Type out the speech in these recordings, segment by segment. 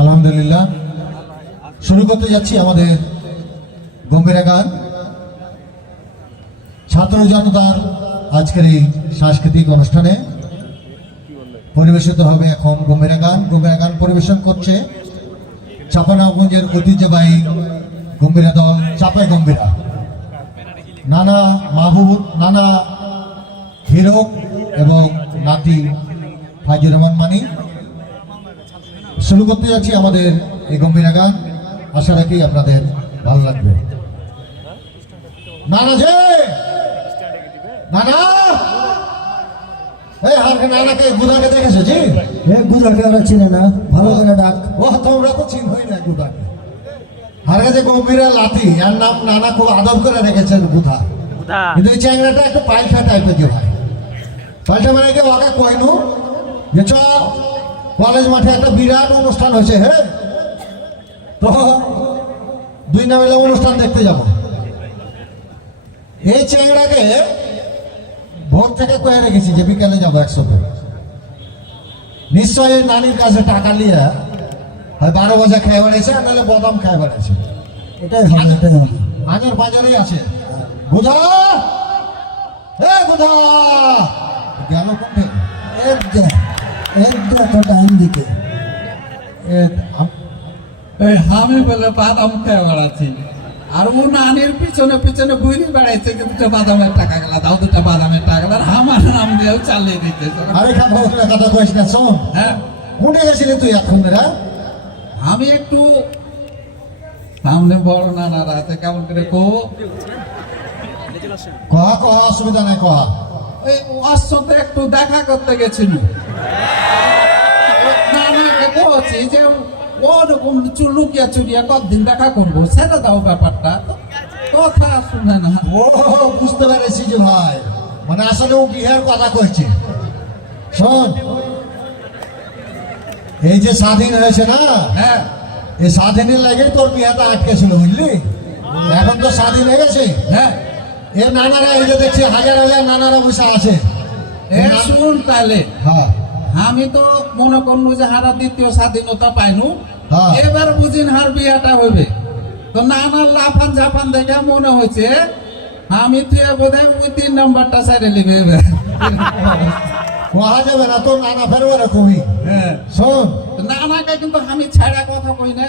আলহামদুলিল্লাহ। শুরু করতে যাচ্ছি আমাদের গম্ভীরা গান। ছাত্র জনতার আজকের এই সাংস্কৃতিক অনুষ্ঠানে পরিবেশিত হবে এখন গম্ভীরা গান। গম্ভীরা গান পরিবেশন করছে চাঁপাইনবাবগঞ্জের ঐতিহ্যবাহী গম্ভীরা দল চাপাই গম্ভীরা। নানা মাহবুব, নানা হিরক এবং নাতি ফাইজুর রহমান মানি। শুরু করতে যাচ্ছি আমাদের এই গম্ভীরা গান। আশা রাখি আপনাদের ভালো লাগবে। নানা যে নানা, এই হারকে নানাকে গুদাকে দেখেছো জি? গুদাকে ওরা চিনে না, ভালো করে ডাক। ও তোমরা তো চিনই না গুদাকে। হার কাছে গম্ভীরা লাথি, এর নাম নানা খুব আদর করে রেখেছেন গুদা। কিন্তু এই চ্যাংড়াটা একটু পাল্টা টাইপের যে ভাই, পাল্টা মানে কি ওকে কইনু যে চ কলেজ মাঠে একটা বিরাট অনুষ্ঠান হয়েছে, হ্যাঁ তো দুই না মিলে অনুষ্ঠান দেখতে যাব। এই চ্যাংড়াকে ভোর থেকে কয়ে রেখেছি যে বিকালে যাবো একসাথে। নিশ্চয়ই নানির কাছে টাকা নিয়ে হয় 12 বাজে খেয়ে বেড়েছে, নাহলে বদাম খেয়ে বেড়েছে। এটাই হবে, এটাই হবে। হাজার বাজারেই আছে। বুধা এ বুধা গেল কোনটা? টাইম দিকে আমি বলে বাদাম খেয়ে বেড়াচ্ছি, আর ও নানির পিছনে পিছনে ঘুরে বেড়াইছে, দুটো বাদামের টাকা গেল, দাও দুটো বাদামের টাকা গেল, আমার নাম দিয়েও চালিয়ে দিতে। আরে কথা কইস না, শোন। হ্যাঁ, কোনটা গেছিলি তুই এখন? আমি একটু সামনে বড় নানার আছে, কেমন করে কো কহা কহা, অসুবিধা নাই কহা। ওই ওর সাথে একটু দেখা করতে গেছিল। নানাকে বলছি যে ওরকম লুকিয়া চুরিয়া কতদিন দেখা করবো, সেটা দাও ব্যাপারটা। কথা শুনে না। ও বুঝতে পেরেছি যে ভাই, মানে আসলে ও বিহার কথা কইছে। শোন, এই যে স্বাধীন হয়েছে না, হ্যাঁ, এই স্বাধীনের লাগে তোর বিহাটা আটকে ছিল, বুঝলি? এখন তো স্বাধীন হয়ে গেছে। হ্যাঁ, এ নানারা এই যে দেখছি হাজার হাজার নানারা বসে আছে। শুন তাহলে, হ্যাঁ আমি তো মনে করলো যে হারা দ্বিতীয় স্বাধীনতা পাইনু, হ্যাঁ। এবার বুঝিন হার বিয়াটা হইবে। তো নানার লাফান ঝাপান দেখে মনে হয়েছে আমি তুই বোধ হয় ওই 3 নম্বরটা সাইডে লিখে এবার। কোয়া যাবে না, তোর নানা ফেরবো এরকমই। হ্যাঁ, শোন, তো নানাকে কিন্তু আমি ছাড়া কথা কই না।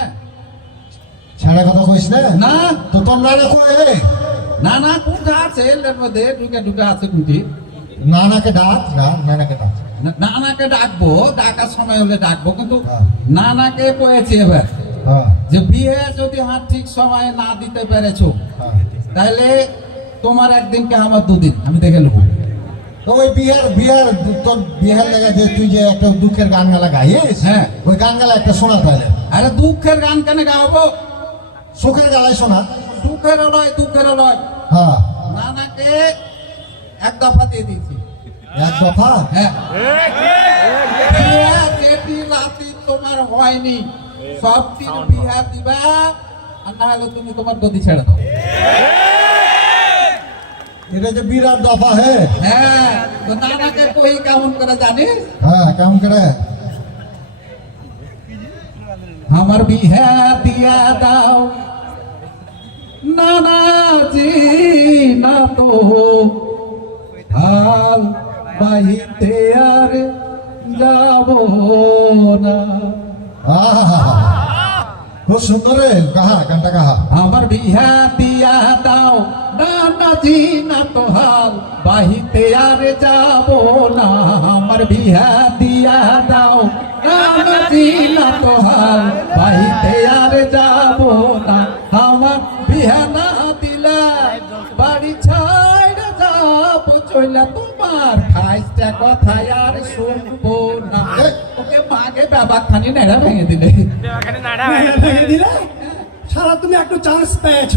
ছাড়া কথা কইস না? না, তো তোর নানা কই? নানা কোনটা আছে এর মধ্যে ঢুকে ঢুকে আছে কোনটি। নানাকে ডাক না, নানাকে ডাক। নানাকে ডাকবো, ডাকার সময় হলে ডাকবো, কিন্তু হ্যাঁ। নানাকে কয়েছে এবার হ্যাঁ যে বিয়ে যদি হাত ঠিক সময়ে না দিতে পেরেছো, হ্যাঁ। তাহলে তোমার একদিনকে আমার 2 দিন আমি দেখে নেবো। তো ওই বিহার তোর বিহার লাগা যে তুই যে একটা দুঃখের গান গালা গাইস, হ্যাঁ, ওই গান গালা একটা শোনা তাহলে। আরে দুঃখের গান কেন গাওয়াবো? সুখের গালাই শোনা। সুখেরও নয়, দুঃখেরও নয়। হ্যাঁ, নানাকে এক দফা দিয়ে দিয়েছি। এক দফা। হ্যাঁ, বিয়া যেটি রাতি তোমার হয়নি, সব দিন বিয়া দিবা, আর না হলে তুমি তোমার গদি ছেড়ে দাও। এটা যে বিরাট দফা। হ্যাঁ হ্যাঁ, তো নানাকে কই কেমন করে জানিস? হ্যাঁ, কেমন করে? আমার বিহা দিয়া দাও নানাজি, না তো হাল বাহিতে আর যাব না। আহা, খুব সুন্দর রে, কাহা গানটা কাহা। আমার বিহা দিয়া দাও নানাজি, না তো হাল বাহিতে আর যাব না। আমার বিহা দিয়া দাও নানাজি, না তো হাল বাহিতে আর যাব না। আমার বিহা না দিলা বাড়ি ছাইড়া যাব চইলা, তোমার খাইটা কথা আর শুনবো না। ওকে মাগে বাবা খানি নেড়া ভেঙে দিলে। সারা তুমি একটু চান্স পেয়েছ,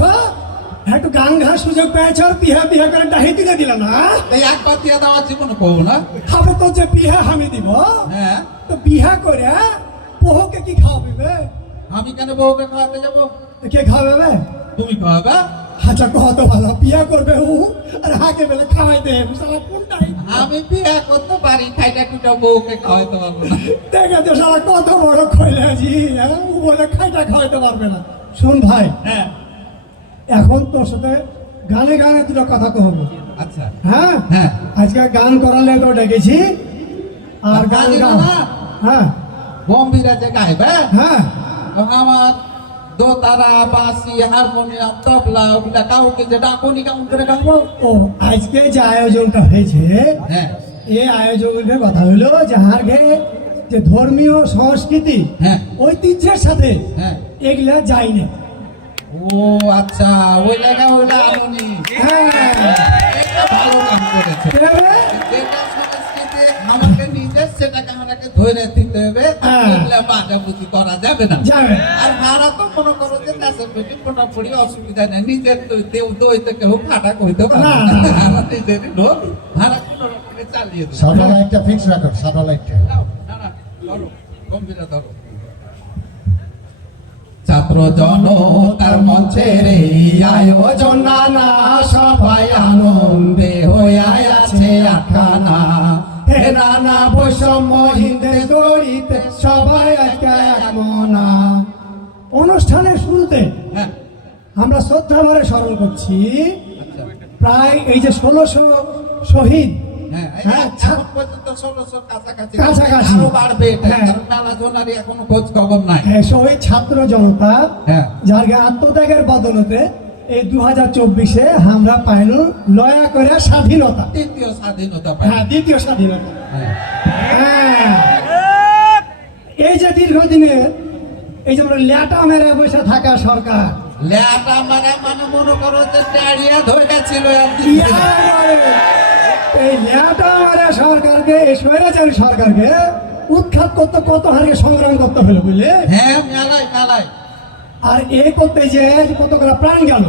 একটু গান ঘাস সুযোগ পেয়েছ, আর বিহা বিহা করে ডাহি দিকে দিলা না। এই একবার দিয়া দেওয়া জীবন কবো না। খাবো তো যে বিহা আমি দিব, হ্যাঁ, তো বিহা করে পোহকে কি খাওয়াবি? আমি কেন বউকে খাওয়াতে যাবো? কে খাওয়াবে বে? তুমি খাওয়াবে? আচ্ছা কত ভালো বিয়া করবে ও আর হাকে বেলে খাওয়াই দে শালা কোনটাই আমি বিয়ে করতে পারি, খাইটা খুঁটা বউকে খাওয়াইতে পারবো না। দেখে তো শালা কত বড় খইলে আছি ও বলে খাইটা খাওয়াইতে পারবে না। শোন ভাই, হ্যাঁ এখন তোর সাথে গানে গানে দুটো কথা কহবো। আচ্ছা হ্যাঁ হ্যাঁ আজকে গান করালে তো ডেকেছি আর গান গান গাও। না? হ্যাঁ বম্বিরা যে গাইবে, হ্যাঁ আমার দোতারা, বাঁশি, হারমোনিয়াম, তবলা ওগুলা কাউকে যে ডাকুনি কেমন করে গাবো? ও আজকে যে আয়োজনটা হয়েছে হ্যাঁ এই আয়োজনের কথা হইলো যে হারগে যে ধর্মীয় সংস্কৃতি হ্যাঁ ঐতিহ্যের সাথে হ্যাঁ। এগুলা যায় না। ও আচ্ছা, ওই লেখা ওইটা আনুনি। হ্যাঁ এটা ভালো কাম করেছে। তবে যেটা সংস্কৃতি আমাকে নিজের সেটাকে আমাকে ধরে দিতে হবে, হ্যাঁ। এগুলা বাজাবুজি করা যাবে না। যাবে আর ভাড়া তো মনে করো যে দেশের পেটে পুরোপুরি অসুবিধা নেই, নিজের দইতে কেউ ফাটা কইতে পারে না, না। না। আমার নিজেরই লোক, ভাড়া কোনো রকমে চালিয়ে দেবো। স্যাটেলাইটটা ফিক্স রাখো, স্যাটেলাইটটা। দাও, না, না, ধরো, গম্ভীরা ধরো। ছাত্র জনতার মঞ্চের এই আয়োজন নানা, সবাই আনন্দে হইয়া আছে আখানা। হে নানা বৈষম্যহীনদের গড়িতে সবাই একা এক মনা। অনুষ্ঠানের শুরুতে হ্যাঁ, আমরা শ্রদ্ধা ভরে স্মরণ করছি আচ্ছা, প্রায় এই যে 1600 শহীদ। হ্যাঁ, এই হ্যাঁ, এখন পর্যন্ত 1600 কাছাকাছি, কাছাকাছি। আরো বাড়বে এটা, হ্যাঁ। কারণ নানা জনারই এখনো খোঁজ খবর নাই। শহীদ ছাত্র জনতা হ্যাঁ। যার আত্মত্যাগের বদলতে এই 2024-এ আমরা পাইলু লয়া করে স্বাধীনতা। তৃতীয় স্বাধীনতা পাই। হ্যাঁ দ্বিতীয় স্বাধীনতা। হ্যাঁ। হ্যাঁ এই যে দীর্ঘদিনের এই যে আমরা ল্যাটা মেরে বসে থাকা সরকার, লেটা মানে মনে করো যে ডায়রিয়া ধরে ছিল একদিন। এই ল্যাটা মেরে সরকারকে, এই স্বৈরাচারী সরকারকে উৎখাত করতে কত হারে সংগ্রাম করতে হলো বুঝলে। হ্যাঁ, মেলায় মেলায়। আর এই করতে যে কতগুলো প্রাণ গেল,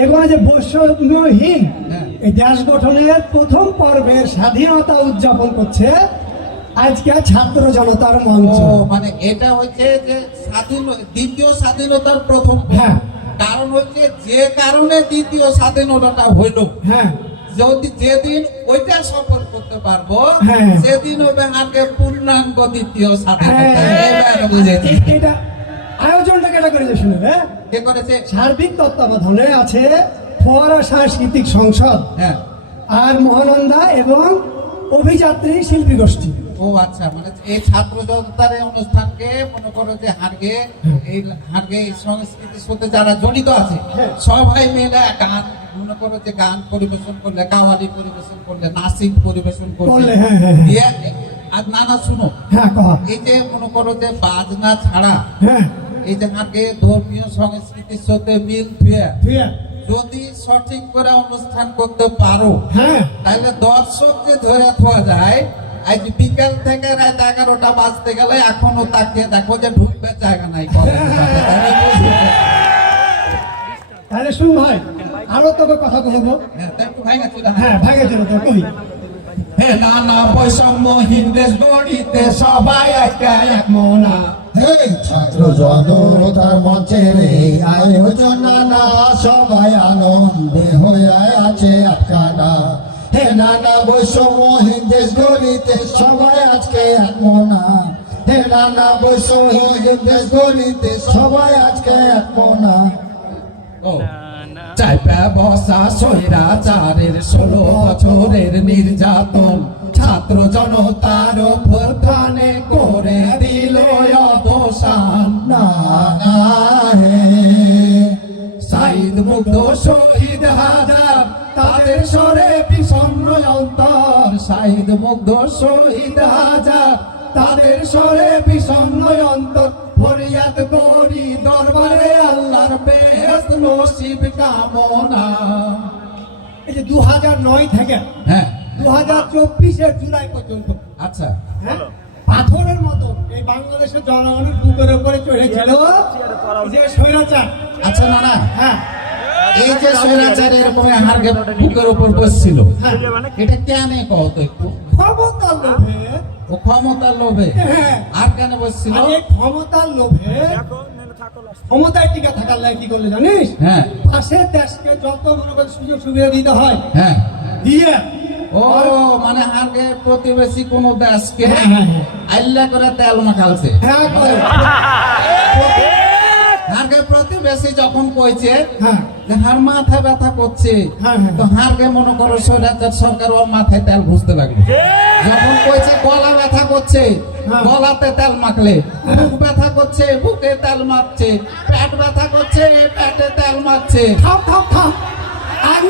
এগুলো যে বৈষম্যহীন হ্যাঁ। এই দেশ গঠনের প্রথম পর্বের স্বাধীনতা উদযাপন করছে আজকে ছাত্র জনতার মঞ্চ। ও মানে এটা হচ্ছে যে দ্বিতীয় স্বাধীনতার প্রথম। হ্যাঁ কারণ হচ্ছে যে কারণে দ্বিতীয় স্বাধীনতাটা হইলো, হ্যাঁ যদি যেদিন ওইটা সফল করতে পারবো, হ্যাঁ। সেদিন হবে আগে পূর্ণাঙ্গ দ্বিতীয় স্বাধীনতা। হ্যাঁ। এবার বুঝেছি। এটা আয়োজনটা কেটা করেছে শুনে কে করেছে? সার্বিক তত্ত্বাবধানে আছে ফোয়ারা সাংস্কৃতিক সংসদ হ্যাঁ। আর মহানন্দা এবং অভিযাত্রী শিল্পী গোষ্ঠী। ও আচ্ছা, মানে এই ছাত্র জনতার এই অনুষ্ঠানকে মনে করো যে হারগে এই সংস্কৃতির সাথে যারা জড়িত আছে হ্যাঁ। সবাই মিলে গান মনে করো যে গান পরিবেশন করলে, কাওয়ালি পরিবেশন করলে, নাসিক পরিবেশন করলে, করলে, হ্যাঁ, হ্যাঁ, হ্যাঁ। দিয়ে আর নানা শুনো, হ্যাঁ কহ এই যে মনে করো যে বাজনা ছাড়া হ্যাঁ এই যে আগে ধর্মীয় সংস্কৃতির সাথে মিল থুয়ে ঠিক আছে। যদি সঠিক করে অনুষ্ঠান করতে পারো, হ্যাঁ তাহলে দর্শক যে ধরে থাকা যায়, আজ বিকাল থেকে রাত 11টা বাজতে গেলে এখনো তাকিয়ে দেখো যে ঢুকবে জায়গা নাই কলেজে। তাহলে বুঝবে। তাহলে শুন ভাই, আরো তোকে কথা কহবো। হ্যাঁ, তাই একটু ভাঙা চলে। হ্যাঁ ভাগে চলো তো কই। হে নানা বৈষম্যহীন দেশ গড়িতে সবাই একা এক মনা। হে ছাত্র জনতার মঞ্চের এই আয়োজন নানা, সবাই আনন্দে হয়ে আছে আটকানা। হে নানা বৈষম্যহীন দেশ গড়িতে সবাই আজকে এক মনা। হে নানা বৈষম্যহীন দেশ গড়িতে সবাই আজকে এক মনা। ও চাইপা বসা স্বৈরাচারের 16 বছরের নির্যাতন ছাত্র জনতার উপর কানে করে দিল অবসান। না না হে শহীদ মুগ্ধ শহীদ হাজার, তাদের স্বরে বিষণ্ণ অন্তর। শহীদ মুগ্ধ শহীদ হাজার, তাদের স্বরে বিষণ্ণ অন্তর। ফরিয়াদ করি দরবারে আল্লাহর বেহেশত নসিব কামনা। এই যে 2009 থেকে হ্যাঁ 2024-এর জুলাই পর্যন্ত, আচ্ছা হ্যাঁ, পাথরের মতো এই বাংলাদেশের জনগণের বুকের উপরে চড়েছিল এই যে স্বৈরাচার। আচ্ছা না না, হ্যাঁ এই যে স্বৈরাচার এরকম হারকে বুকের উপর বসছিল, হ্যাঁ, এটা কেন কত একটু? ক্ষমতার লোভে। ও ক্ষমতার লোভে। হ্যাঁ। আর কেন বসছিল? আর এই ক্ষমতার লোভে ক্ষমতায় টিকা থাকার লাগে কি করলে জানিস? হ্যাঁ পাশের দেশকে যত মনে করে সুযোগ সুবিধা দিতে হয় হ্যাঁ দিয়ে ও মানে আগে প্রতিবেশী কোন দেশকে হ্যাঁ, হ্যাঁ, হ্যাঁ। আল্লাহ করে তেল মাখালছে। হ্যাঁ করে আগে প্রতিবেশী যখন কইছে হ্যাঁ যে হার মাথা ব্যথা করছে, হ্যাঁ, হ্যাঁ। তো হারকে মনে করো স্বৈরাচার সরকার ওর মাথায় তেল ঘুষতে লাগবে। যখন কইছে গলা ব্যথা করছে, হ্যাঁ। গলাতে তেল মাখলে, বুক ব্যথা করছে বুকে তেল মাখছে, পেট ব্যথা করছে পেটে তেল মাখছে। থাম থাম থাম আমি